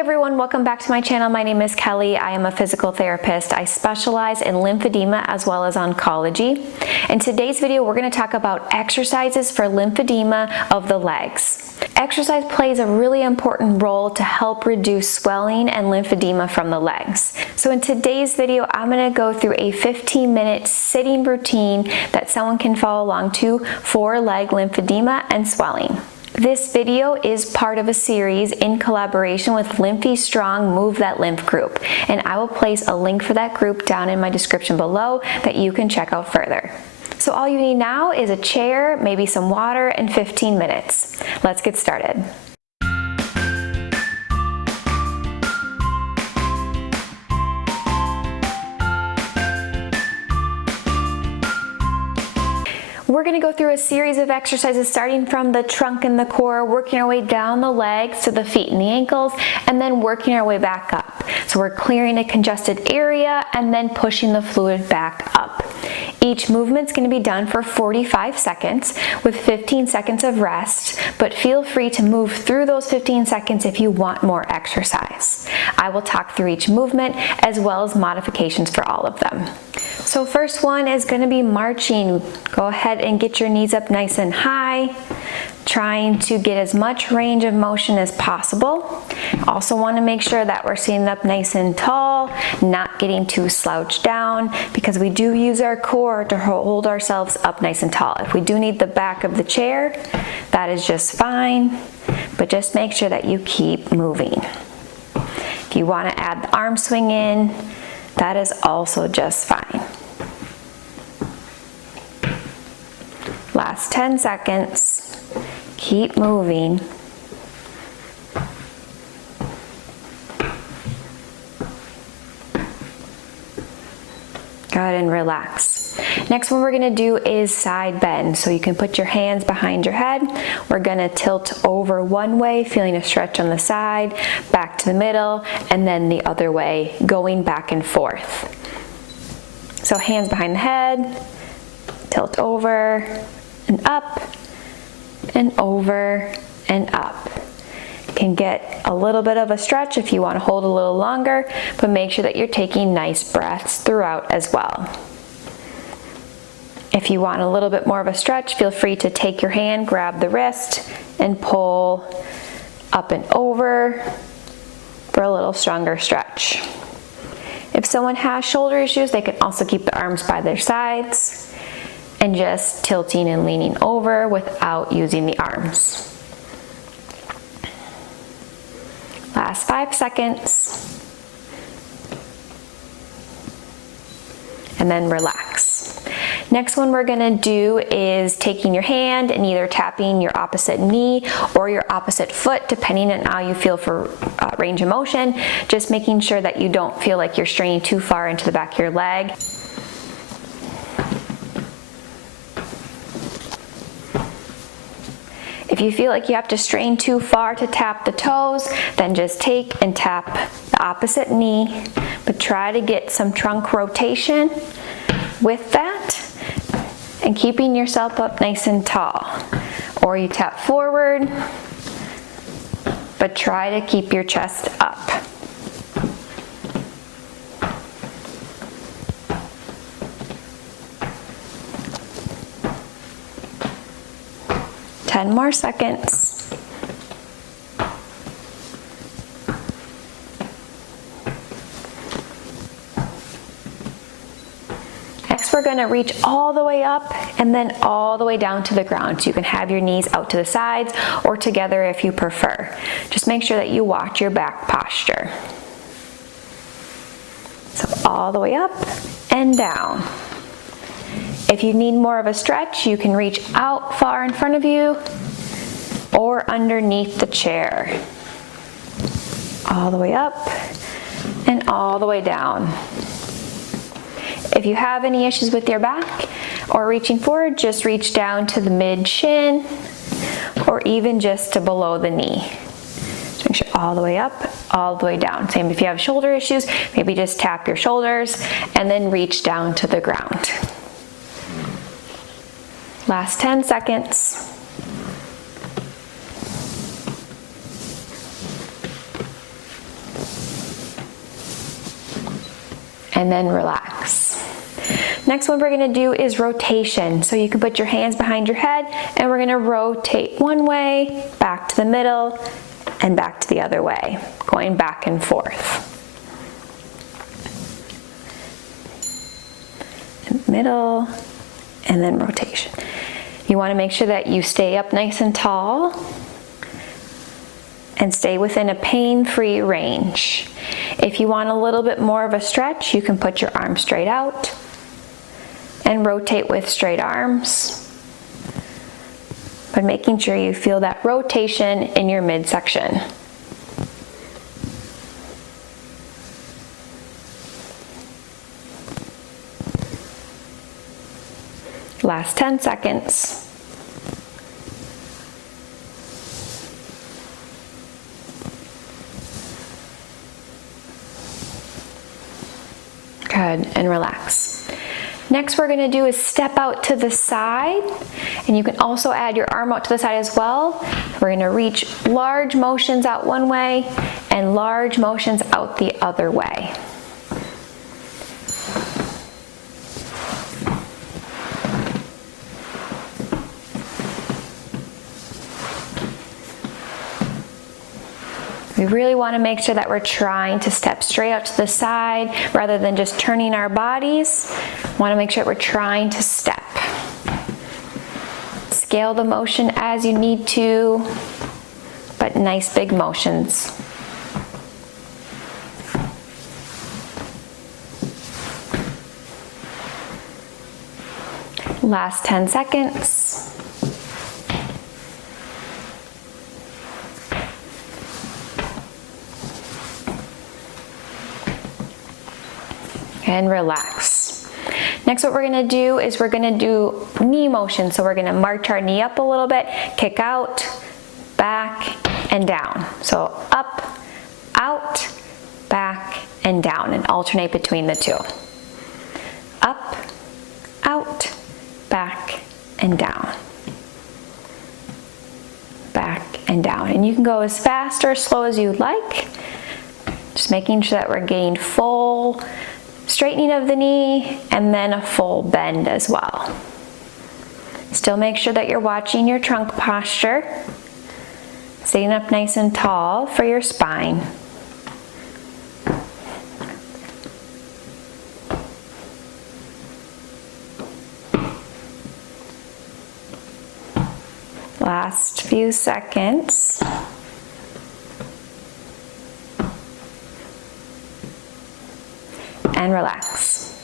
everyone, welcome back to my channel. My name is Kelly. I am a physical therapist. I specialize in lymphedema as well as oncology. In today's video, we're going to talk about exercises for lymphedema of the legs. Exercise plays a really important role to help reduce swelling and lymphedema from the legs. So in today's video, I'm going to go through a 15-minute sitting routine that someone can follow along to for leg lymphedema and swelling. This video is part of a series in collaboration with Lymphie Strong Move That Lymph group, and I will place a link for that group down in my description below that you can check out further. So all you need now is a chair, maybe some water, and 15 minutes. Let's get started. We're going to go through a series of exercises starting from the trunk and the core, working our way down the legs to the feet and the ankles, and then working our way back up. So we're clearing a congested area and then pushing the fluid back up. Each movement's going to be done for 45 seconds with 15 seconds of rest, but feel free to move through those 15 seconds if you want more exercise. I will talk through each movement as well as modifications for all of them. So first one is going to be marching. Go ahead and get your knees up nice and high, trying to get as much range of motion as possible. Also want to make sure that we're sitting up nice and tall, not getting too slouched down, because we do use our core to hold ourselves up nice and tall. If we do need the back of the chair, that is just fine, but just make sure that you keep moving. If you want to add the arm swing in, that is also just fine. Last 10 seconds. Keep moving. Go ahead and relax. Next one we're going to do is side bend. So you can put your hands behind your head. We're going to tilt over one way, feeling a stretch on the side, back to the middle, and then the other way, going back and forth. So hands behind the head, tilt over and up, and over and up. Can get a little bit of a stretch if you want to hold a little longer, but make sure that you're taking nice breaths throughout as well. If you want a little bit more of a stretch, feel free to take your hand, grab the wrist, and pull up and over for a little stronger stretch. If someone has shoulder issues, they can also keep the arms by their sides and just tilting and leaning over without using the arms. Last 5 seconds. And then relax. Next one we're going to do is taking your hand and either tapping your opposite knee or your opposite foot, depending on how you feel for range of motion. Just making sure that you don't feel like you're straining too far into the back of your leg. If you feel like you have to strain too far to tap the toes, then just take and tap the opposite knee, but try to get some trunk rotation with that and keeping yourself up nice and tall. Or you tap forward, but try to keep your chest up. Ten more seconds. Next, we're going to reach all the way up and then all the way down to the ground. So you can have your knees out to the sides or together if you prefer. Just make sure that you watch your back posture. So all the way up and down. If you need more of a stretch, you can reach out far in front of you or underneath the chair. All the way up and all the way down. If you have any issues with your back or reaching forward, just reach down to the mid-shin or even just to below the knee. Just make sure all the way up, all the way down. Same if you have shoulder issues, maybe just tap your shoulders and then reach down to the ground. Last 10 seconds. and then relax. Next one we're gonna do is rotation. So you can put your hands behind your head and we're gonna rotate one way, back to the middle, and back to the other way, going back and forth. Middle, and then rotation. You wanna make sure that you stay up nice and tall and stay within a pain-free range. If you want a little bit more of a stretch, you can put your arms straight out and rotate with straight arms, but making sure you feel that rotation in your midsection. Last 10 seconds. Good, and relax. Next we're gonna do is step out to the side, and you can also add your arm out to the side as well. We're gonna reach large motions out one way and large motions out the other way. We really want to make sure that we're trying to step straight out to the side rather than just turning our bodies. We want to make sure we're trying to step. Scale the motion as you need to, but nice big motions. Last 10 seconds. And relax. Next, what we're gonna do is we're gonna do knee motion. So we're gonna march our knee up a little bit, kick out, back, and down. So up, out, back, and down, and alternate between the two. Up, out, back, and down. Back and down. And you can go as fast or slow as you'd like. Just making sure that we're getting full straightening of the knee and then a full bend as well. Still make sure that you're watching your trunk posture, sitting up nice and tall for your spine. Last few seconds. And relax.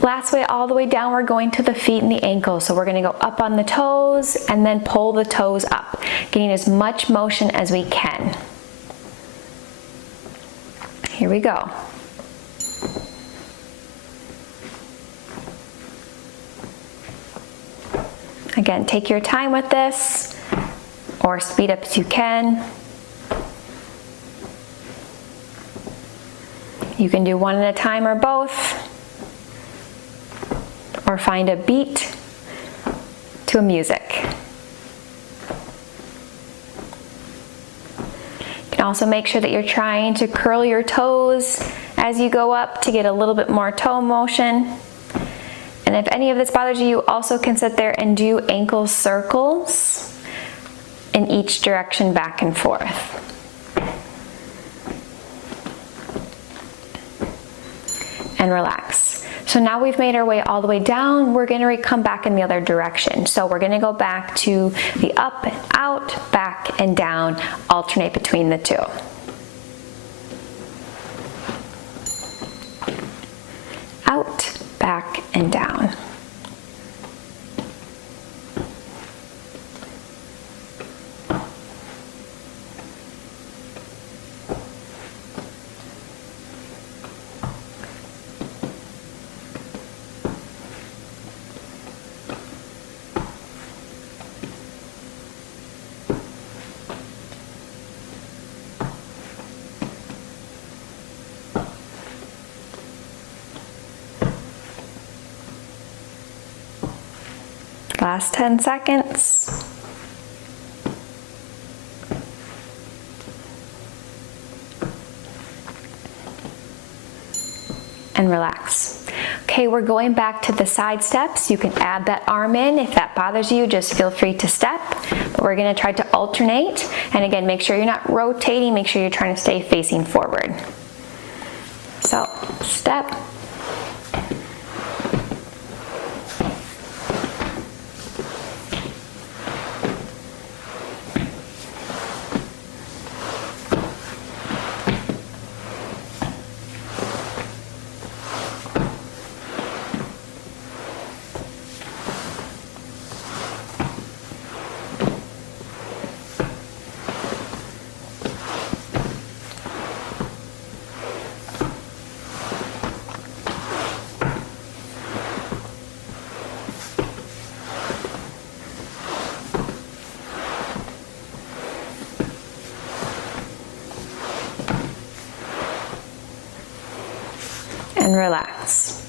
Last way, all the way down, we're going to the feet and the ankles. So we're gonna go up on the toes and then pull the toes up, getting as much motion as we can. Here we go. Again, take your time with this, or speed up as you can. You can do one at a time or both, or find a beat to a music. You can also make sure that you're trying to curl your toes as you go up to get a little bit more toe motion. And if any of this bothers you, you also can sit there and do ankle circles in each direction back and forth. And relax. So now we've made our way all the way down, we're gonna come back in the other direction. So we're gonna go back to the up and out, back and down, alternate between the two. Out, back, and down. Last 10 seconds. and relax. Okay, we're going back to the side steps. You can add that arm in. If that bothers you, just feel free to step. But we're gonna try to alternate. And again, make sure you're not rotating. Make sure you're trying to stay facing forward. So, step. And relax.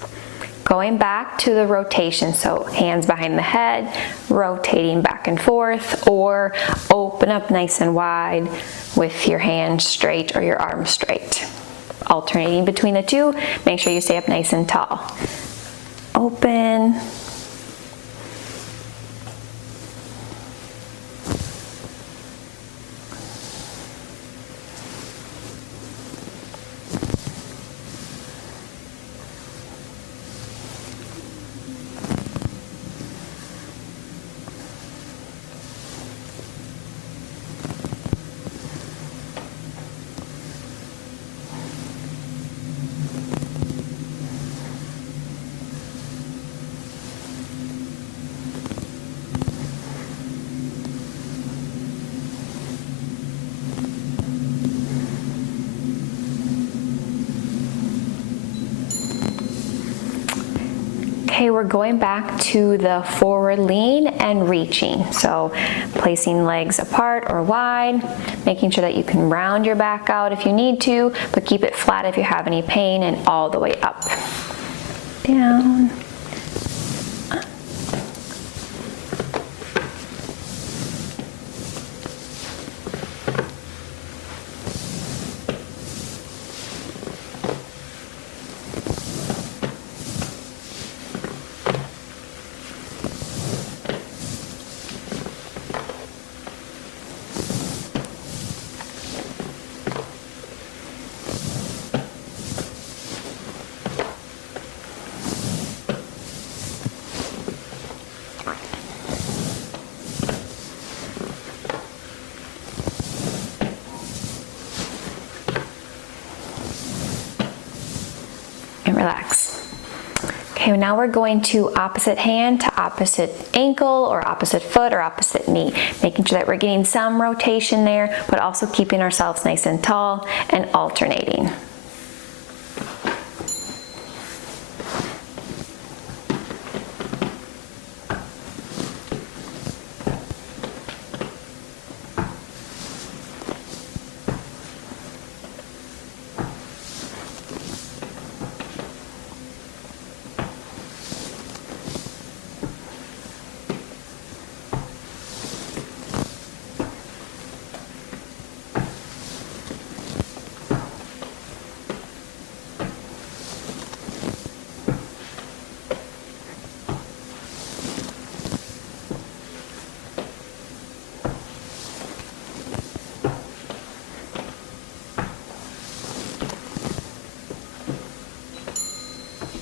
Going back to the rotation, so hands behind the head, rotating back and forth, or open up nice and wide with your hands straight or your arms straight. Alternating between the two, make sure you stay up nice and tall. Open. Okay, we're going back to the forward lean and reaching. So placing legs apart or wide, making sure that you can round your back out if you need to, but keep it flat if you have any pain, and all the way up. Down. And relax. Okay, now we're going to opposite hand to opposite ankle or opposite foot or opposite knee, making sure that we're getting some rotation there, but also keeping ourselves nice and tall and alternating.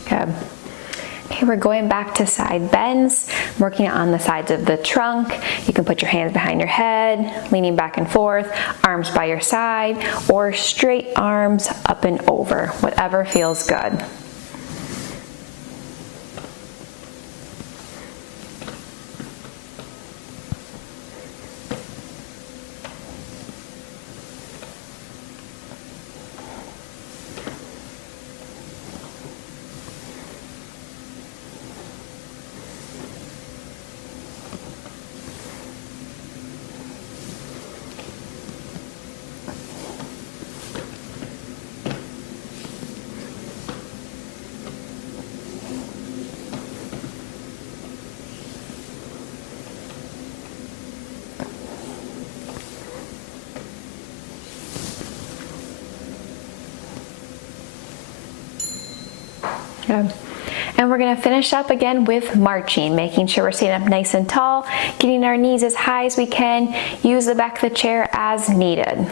Good. Okay, we're going back to side bends, working on the sides of the trunk. You can put your hands behind your head, leaning back and forth, arms by your side, or straight arms up and over, whatever feels good. Good. And we're going to finish up again with marching, making sure we're standing up nice and tall, getting our knees as high as we can. Use the back of the chair as needed.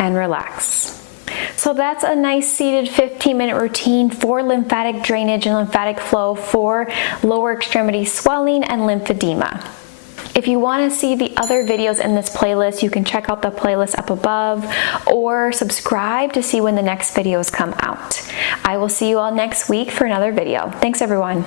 And relax. So that's a nice seated 15-minute routine for lymphatic drainage and lymphatic flow for lower extremity swelling and lymphedema. If you want to see the other videos in this playlist, you can check out the playlist up above or subscribe to see when the next videos come out. I will see you all next week for another video. Thanks everyone.